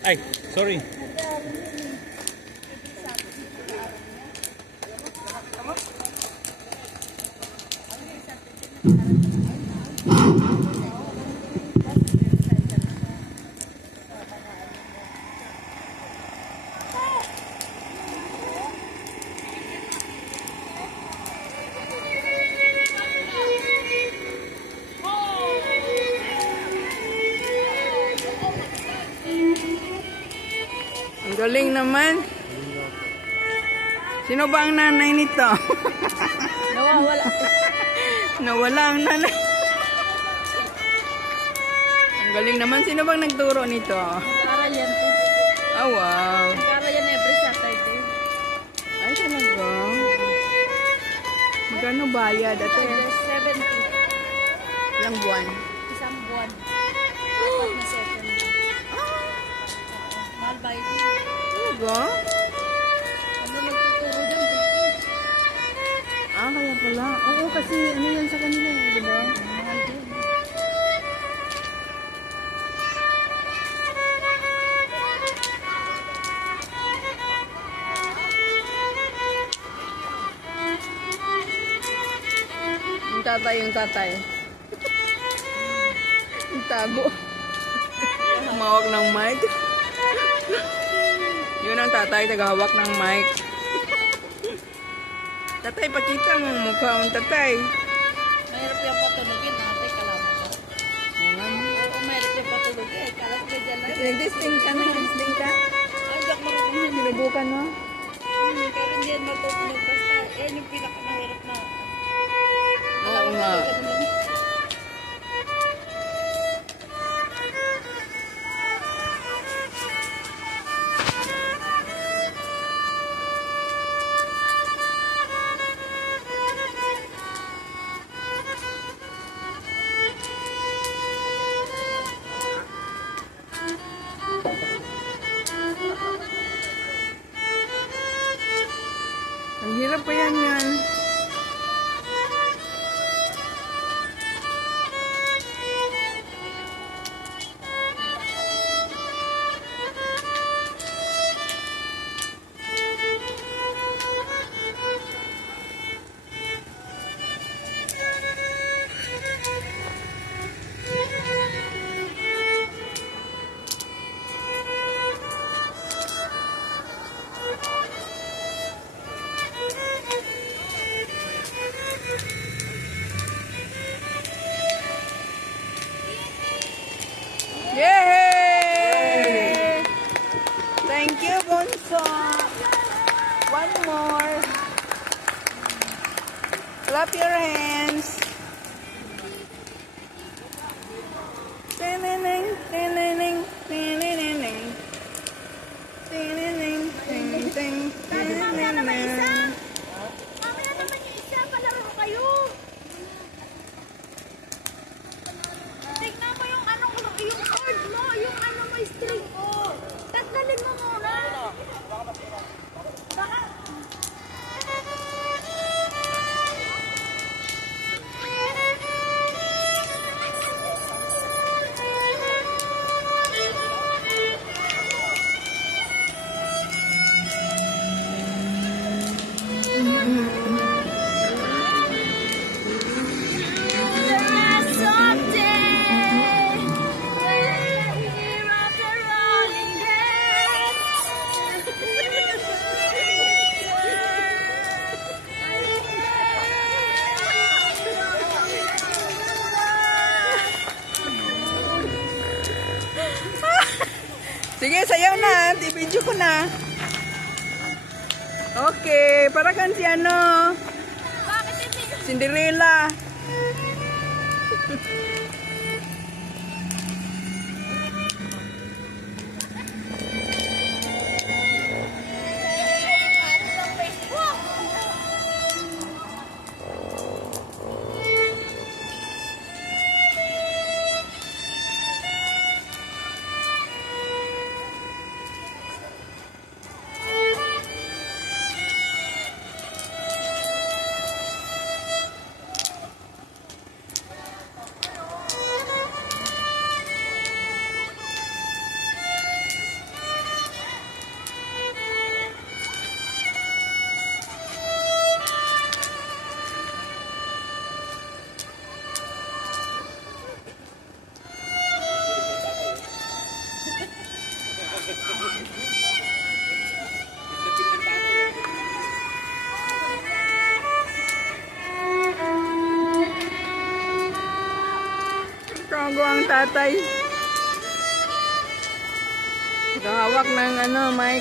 Ay, sorry. Ang galing naman. Sino ba ang nanay nito? Nawawala. Nawala ang nanay. Ang galing naman. Sino bang nagturo nito? Nag-aaral yan po. Oh, wow. Nag-aaral yan every Saturday. Ay, talaga. Magkano bayad? Ate? 70. Ilang buwan? Isang buwan. Apat na session. Mahal bayad yun. Talaga? Ano magtuturo dyan? British. Ah, kaya pala. Oo, kasi ano yan sa kanila eh, di ba? Mahal din. Yung tatay. Yung tago. Humawak ng mic. Yun ang tatay, tagahawak ng mic. Tatay, pakita mo mukha ang tatay. Mahirap yung patulogin. Ate, kalaman ka. Oo, mahirap yung patulogin. Kalaman ka dyan lang. Nag-disting ka na? Nag-disting ka? Ay, diyak marunong. Sinubukan mo? Pero hindi yan matutulog. Basta, yan yung pinakamahirap na. Oo nga. Ang hirap pa yan. Yay! Thank you, Bonso. One more. Clap your hands. Tininining, tininining, tininining. Tininining, tininining, tininining. Mamaya naman yung isa, palaro kayo. Tignan mo yung yung cord mo, yung mo string mo. Tatgalin mo muna. Baka... Sige, sayaw na. I-video ko na. Okay, para kan si ano? Cinderella. Kago ang tatay. Nakahawak ng ano, mic.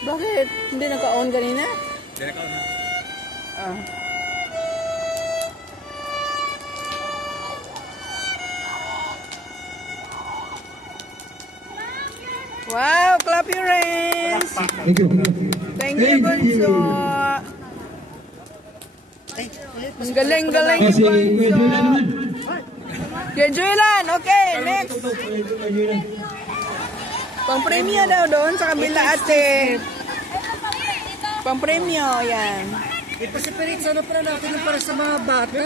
Bakit? Hindi naka-on kanina? Hindi naka-on na. Ah. Wow! Clap your hands! Thank you. Thank you, Bunso! Ang galing-galing ni Si Kuya Bunso! Julian naman. Kuya Julian! Okay, next! Kuya Julian. Pang-premyo daw doon sa kabila ate. Pang-premyo, yan. Ipasipirit sana pala natin para sa mga bata.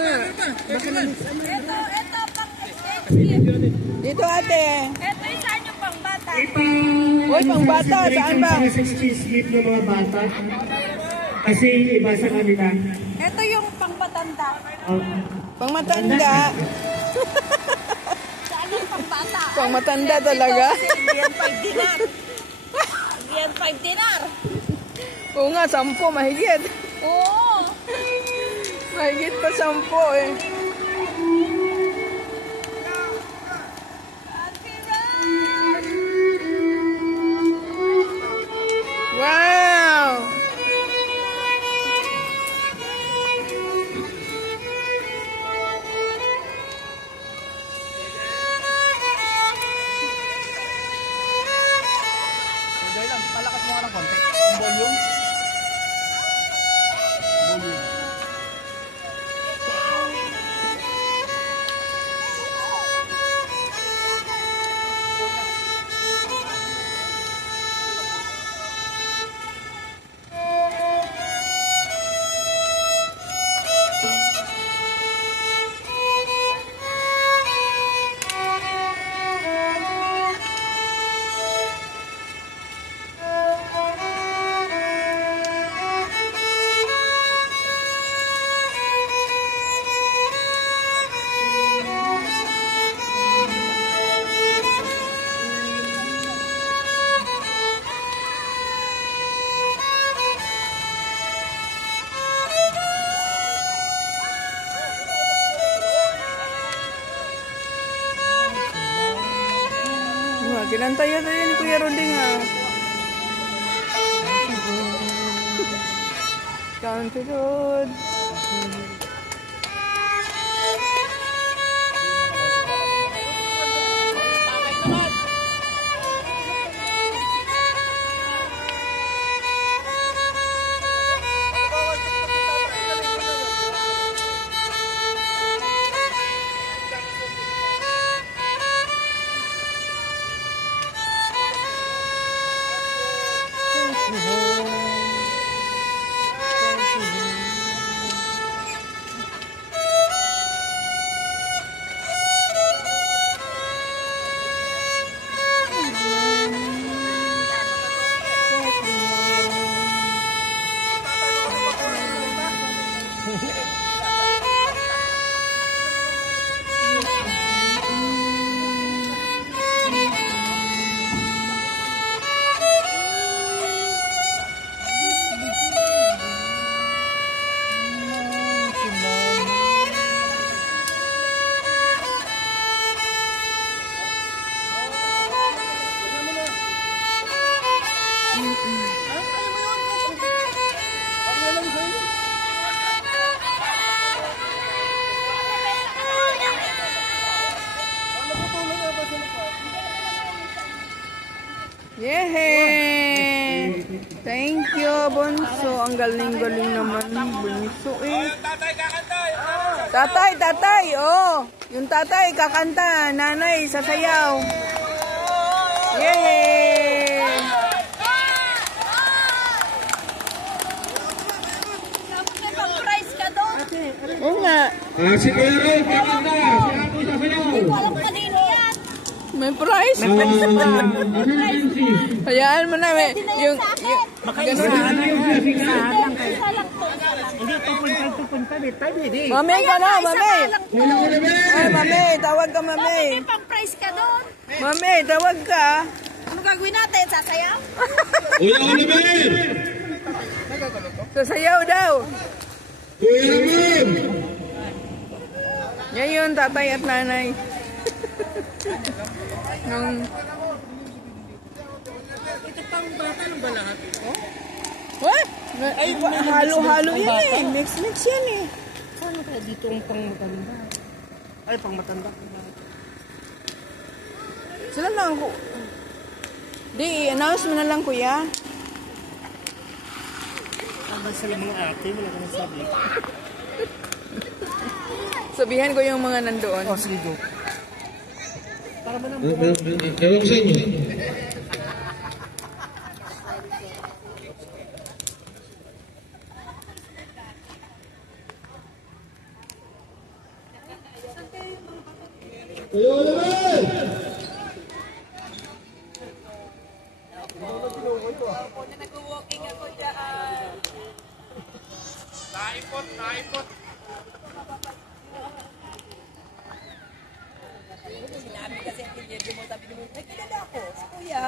Dito ate. Ito yung saan yung pang bata. Uy, pang-bata, saan ba? Para sa cheese sleep ng mga bata. Kasi iba sa kanila. Ito yung pang matanda. Pang-matanda. Saan yung pang bata? Pang-matanda talaga. Hindi yan 5 dinar. Hindi yan 5 dinar. Oo nga, 10 mahigit. Oo. Mahigit pa 10 eh. Wow! Dahil lang, palakas mo nga ng konti. Yung volume. Wah, kinantaya tayo ni Kuya Roding ah. Country Road. Yehey! Thank you, Bunso. Ang galing-galing naman ng Bunso eh. Tatay, oh. Yung tatay kakanta, nanay sasayaw. Yehey! Dapat may pang-prize ka doon. Oo nga. Si Kuya Ron, kakanta. Si Ako sasayaw. Walang kanino yan. May prize. Ano naman si? Hayaan mo na. Yung Makaisa ganun. lang kayo. Isa lang to. Hindi, 2.5, tayo hindi. Mami ka na, mami. Kuya Oliver! Ay, mami. Tawag ka, Dapat mami. may pang-prize ka doon. Mami, tawag ka. Ano gagawin natin? Sasayaw? Kuya Oliver! Sasayaw daw. Kuya Ron! Yan yun, tatay at nanay. Nung... Ito pang bata ng ba lahat? What? Halo-halo yan eh. Mix-mix yan eh. Saan kaya dito ang pang matanda? Ay, pang matanda. Sila lang ako. Di, i-announce mo na lang, kuya. Tama sila mga ate, wala kang sabi. Sabihan ko yung mga nandoon. Oh, sige, go. Para ba naman? Ewan ko sa inyo. Kuya Oliver! Naipot. Sinabi kasi ang mo, sabi mo, nagkilala ako, si kuya.